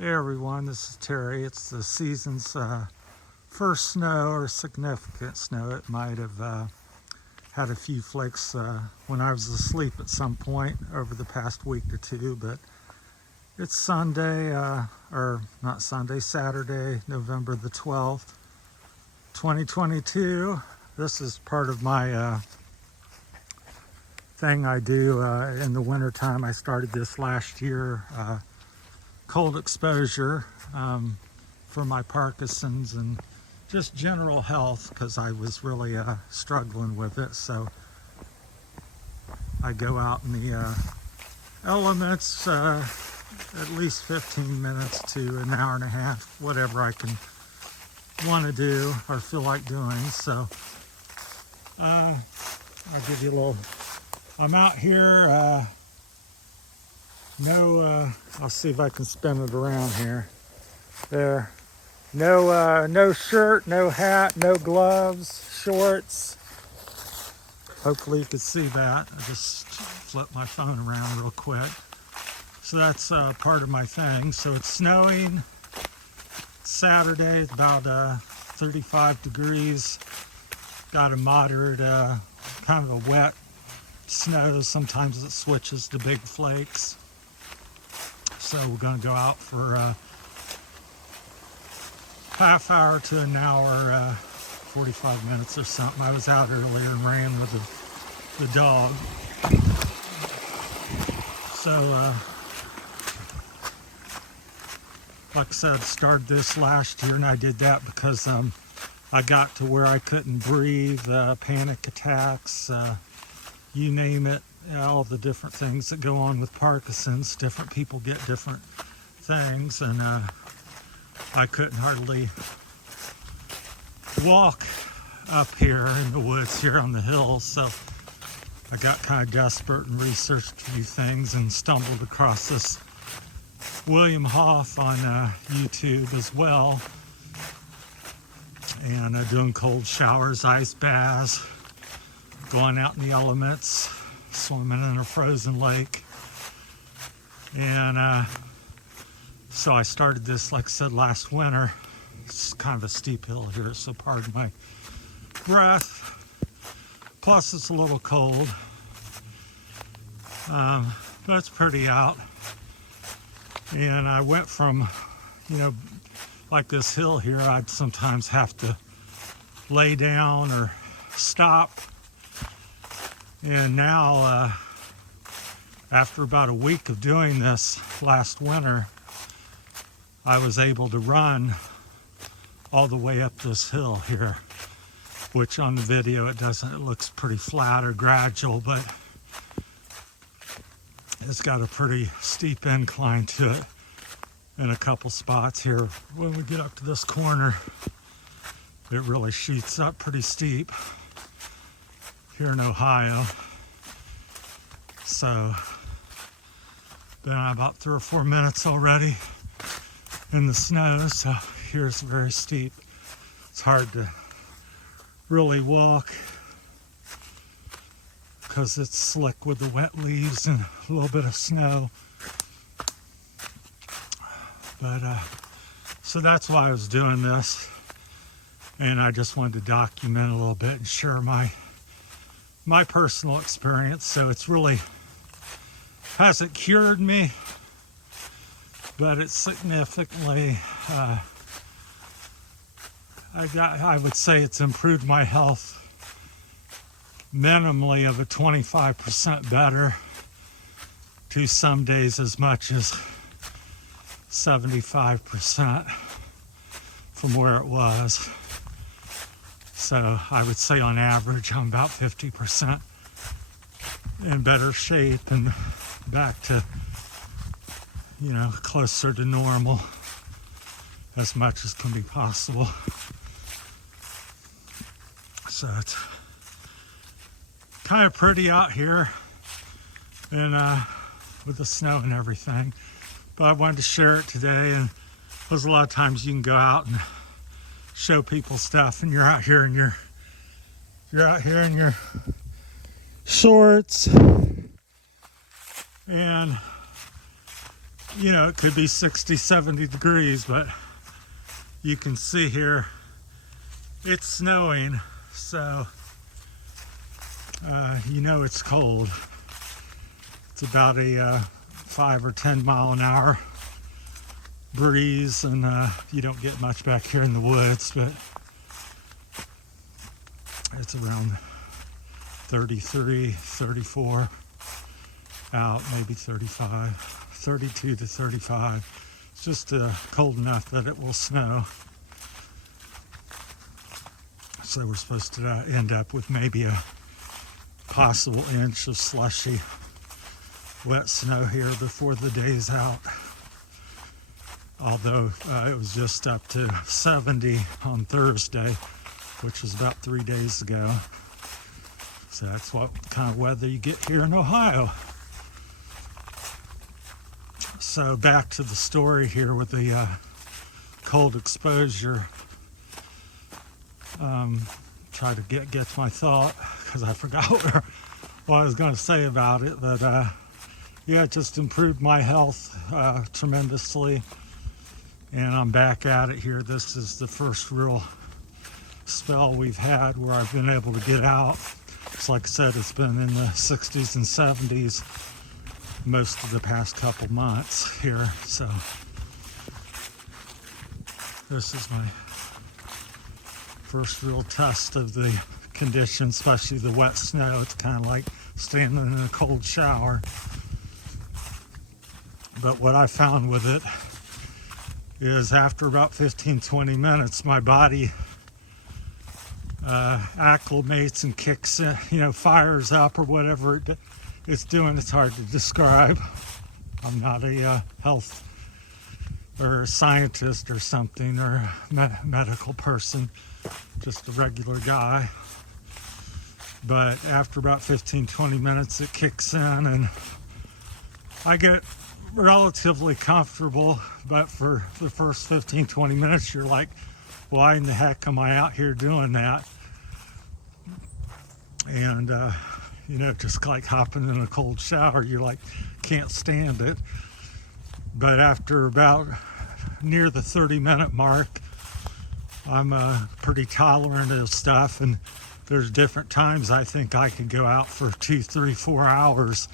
Hey everyone, this is Terry. It's the season's first snow or significant snow. It might have had a few flakes when I was asleep at some point over the past week or two, but it's Sunday, or not Sunday, Saturday, November the 12th, 2022. This is part of my thing I do in the wintertime. I started this last year. Cold exposure for my Parkinson's and just general health, because I was really struggling with it. So I go out in the elements at least 15 minutes to an hour and a half, whatever I can want to do or feel like doing. So I'll give you a little. I'm out here. I'll see if I can spin it around here. There. No shirt, no hat, no gloves, shorts. Hopefully you can see that. I just flip my phone around real quick. So that's part of my thing. So it's snowing. It's Saturday. It's about 35 degrees. Got a moderate, kind of a wet snow. Sometimes it switches to big flakes. So we're going to go out for a half hour to an hour, 45 minutes or something. I was out earlier and ran with the dog. So, like I said, started this last year, and I did that because I got to where I couldn't breathe, panic attacks, you name it. All the different things that go on with Parkinson's. Different people get different things, and I couldn't hardly walk up here in the woods here on the hills, so I got kind of desperate and researched a few things and stumbled across this William Hoff on YouTube as well, and doing cold showers, ice baths, going out in the elements, swimming in a frozen lake. And so I started this, like I said, last winter. It's kind of a steep hill here, so pardon my breath. Plus it's a little cold, but it's pretty out. And I went from, like this hill here, I'd sometimes have to lay down or stop. And now, after about a week of doing this last winter, I was able to run all the way up this hill here, which on the video it looks pretty flat or gradual, but it's got a pretty steep incline to it in a couple spots here. When we get up to this corner, it really shoots up pretty steep here in Ohio. So been about 3 or 4 minutes already in the snow, so here's very steep. It's hard to really walk because it's slick with the wet leaves and a little bit of snow. But so that's why I was doing this, and I just wanted to document a little bit and share my personal experience. So it's really hasn't cured me, but it's significantly I would say it's improved my health minimally of a 25% better to some days as much as 75% from where it was. So I would say on average I'm about 50% in better shape and back to, closer to normal as much as can be possible. So it's kind of pretty out here and with the snow and everything. But I wanted to share it today, and there's a lot of times you can go out and show people stuff, and you're out here in your shorts and you know, it could be 60, 70 degrees, but you can see here it's snowing, so you know it's cold. It's about a 5 or 10 mile an hour breeze, and you don't get much back here in the woods, but it's around 33, 34 out, maybe 35, 32 to 35. It's just cold enough that it will snow. So we're supposed to end up with maybe a possible inch of slushy wet snow here before the day's out. Although it was just up to 70 on Thursday, which was about 3 days ago. So that's what kind of weather you get here in Ohio. So back to the story here with the cold exposure. Try to get my thought, because I forgot what I was going to say about it. But yeah, it just improved my health tremendously, and I'm back at it here. This is the first real spell we've had where I've been able to get out. It's like I said, it's been in the 60s and 70s most of the past couple months here. So this is my first real test of the conditions, especially the wet snow. It's kind of like standing in a cold shower. But what I found with it is after about 15-20 minutes, my body acclimates and kicks in, you know, fires up or whatever it's doing. It's hard to describe. I'm not a health or a scientist or something, or medical person, just a regular guy. But after about 15-20 minutes, it kicks in and I get relatively comfortable. But for the first 15-20 minutes, you're like, why in the heck am I out here doing that? And you know, just like hopping in a cold shower, you like can't stand it. But after about near the 30-minute mark, I'm pretty tolerant of stuff, and there's different times I think I can go out for 2, 3, 4 hours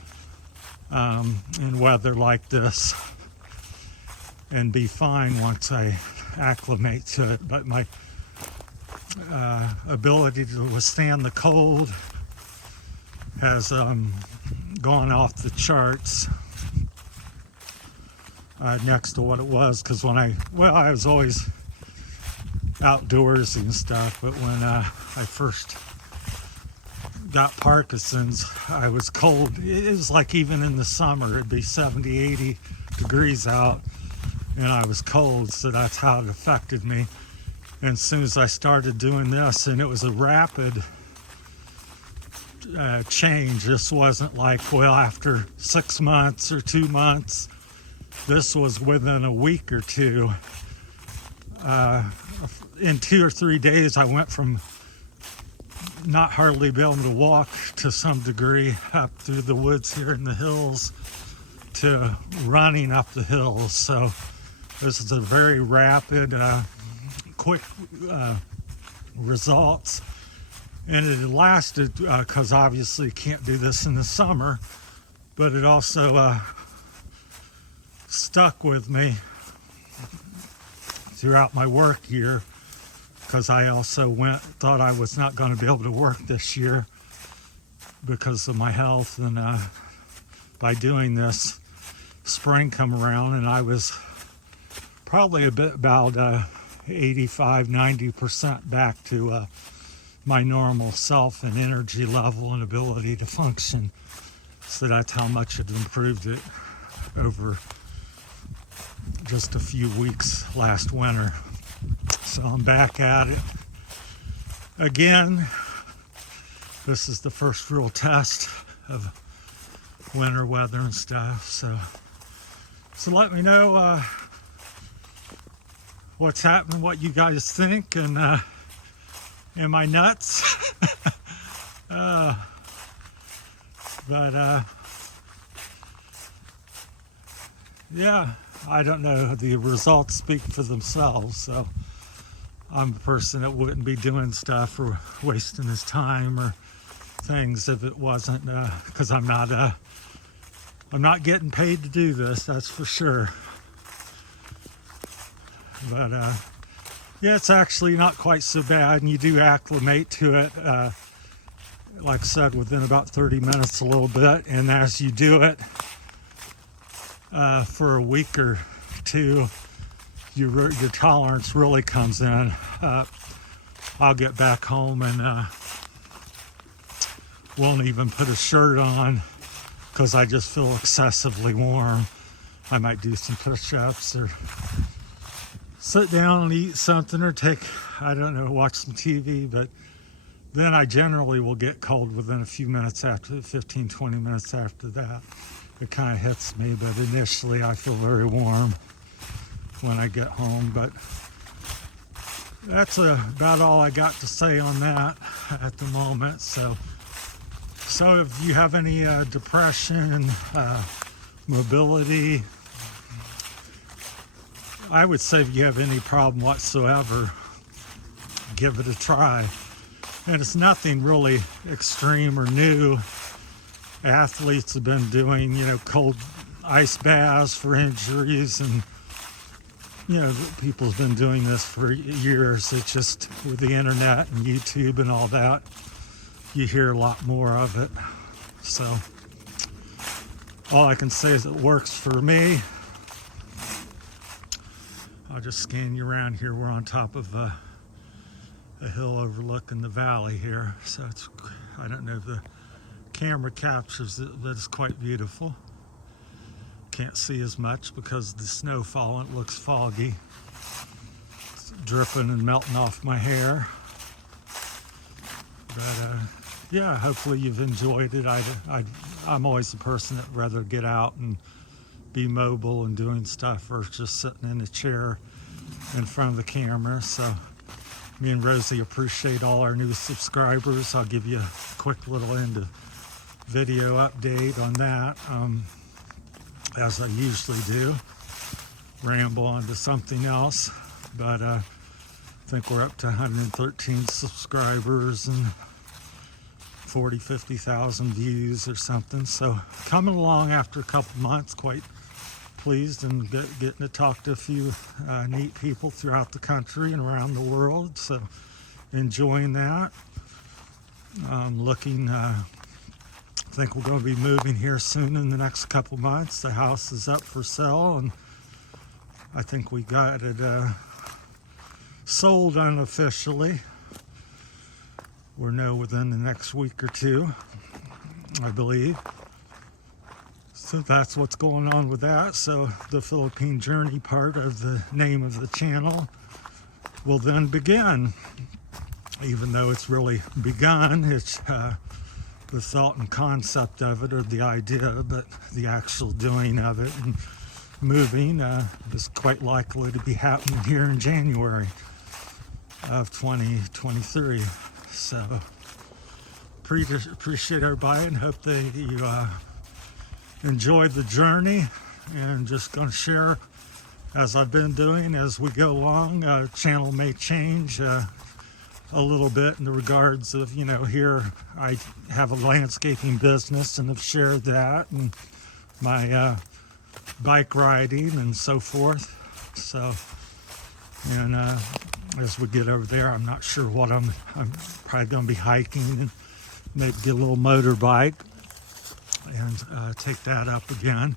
in weather like this and be fine once I acclimate to it. But my ability to withstand the cold has gone off the charts next to what it was. Because when I was always outdoors and stuff, but when I first got Parkinson's, I was cold. It was like even in the summer, it'd be 70, 80 degrees out, and I was cold, so that's how it affected me. And as soon as I started doing this, and it was a rapid change. This wasn't like, well, after 6 months or 2 months. This was within a week or two. In 2 or 3 days, I went from not hardly be able to walk to some degree up through the woods here in the hills to running up the hills. So this is a very rapid, quick results. And it lasted, because obviously you can't do this in the summer, but it also stuck with me throughout my work year, because I also thought I was not going to be able to work this year because of my health. And by doing this, spring come around, and I was probably about 85, 90% back to my normal self and energy level and ability to function. So that's how much it improved it over just a few weeks last winter. So I'm back at it again. This is the first real test of winter weather and stuff. So let me know what's happening, what you guys think, and am I nuts? But yeah, I don't know. The results speak for themselves. So I'm a person that wouldn't be doing stuff or wasting his time or things if it wasn't because I'm not getting paid to do this. That's for sure. But yeah, it's actually not quite so bad, and you do acclimate to it. Like I said, within about 30 minutes, a little bit, and as you do it for a week or two, your tolerance really comes in. I'll get back home and won't even put a shirt on because I just feel excessively warm. I might do some push-ups or sit down and eat something or watch some TV, but then I generally will get cold within a few minutes after, 15, 20 minutes after that. It kind of hits me, but initially I feel very warm when I get home. But that's about all I got to say on that at the moment. So if you have any depression, mobility, I would say if you have any problem whatsoever, give it a try. And it's nothing really extreme or new. Athletes have been doing, cold ice baths for injuries, and people's been doing this for years. It's just with the internet and YouTube and all that, you hear a lot more of it. So all I can say is it works for me. I'll just scan you around here. We're on top of a hill overlooking the valley here, so I don't know if the camera captures it, but it's quite beautiful. Can't see as much because of the snow falling. It looks foggy. It's dripping and melting off my hair. But yeah, hopefully you've enjoyed it. I'm always a person that rather get out and be mobile and doing stuff versus just sitting in a chair in front of the camera. So me and Rosie appreciate all our new subscribers. I'll give you a quick little end of video update on that, as I usually do. Ramble on to something else, but I think we're up to 113 subscribers and 50,000 views or something. So coming along after a couple months, quite pleased and getting to talk to a few neat people throughout the country and around the world. So enjoying that. I think we're going to be moving here soon in the next couple months. The house is up for sale, and I think we got it sold unofficially. We'll know within the next week or two, I believe. So that's what's going on with that. So the Philippine Journey part of the name of the channel will then begin. Even though it's really begun, it's the thought and concept of it, or the idea, but the actual doing of it and moving is quite likely to be happening here in January of 2023. So appreciate everybody and hope that you enjoyed the journey, and just going to share as I've been doing as we go along. Channel may change a little bit in the regards of, here I have a landscaping business and have shared that, and my bike riding and so forth. So, and as we get over there, I'm not sure what I'm probably going to be hiking and maybe get a little motorbike and take that up again,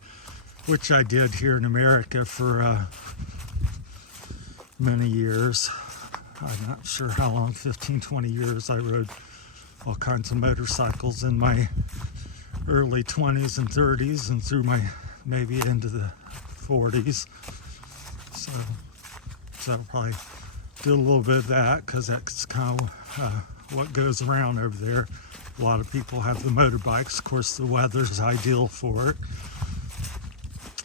which I did here in America for many years. I'm not sure how long, 15, 20 years. I rode all kinds of motorcycles in my early 20s and 30s and through my maybe into the 40s. So I'll probably do a little bit of that because that's kind of what goes around over there. A lot of people have the motorbikes. Of course, the weather's ideal for it,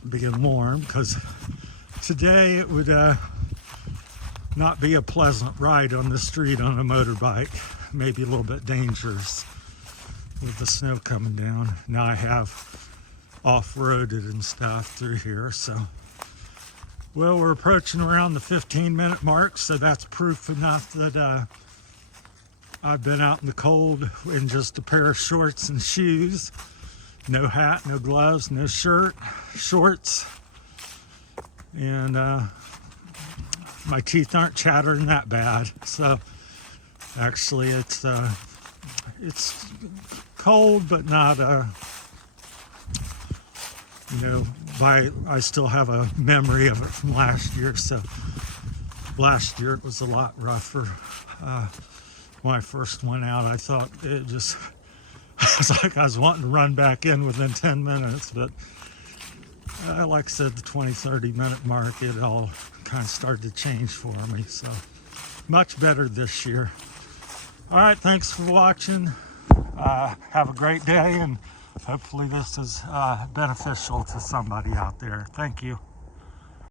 being warm, because today it would not be a pleasant ride on the street on a motorbike. Maybe a little bit dangerous with the snow coming down. Now I have off-roaded and stuff through here. So, well, we're approaching around the 15-minute mark, so that's proof enough that I've been out in the cold in just a pair of shorts and shoes. No hat, no gloves, no shirt, shorts. And my teeth aren't chattering that bad. So actually it's cold, but not, I still have a memory of it from last year. So last year it was a lot rougher. When I first went out, I thought it just, I was like I was wanting to run back in within 10 minutes, but like I said, the 20-30 minute mark, it all kind of started to change for me. So much better this year. All right, thanks for watching. Have a great day, and hopefully this is beneficial to somebody out there. Thank you.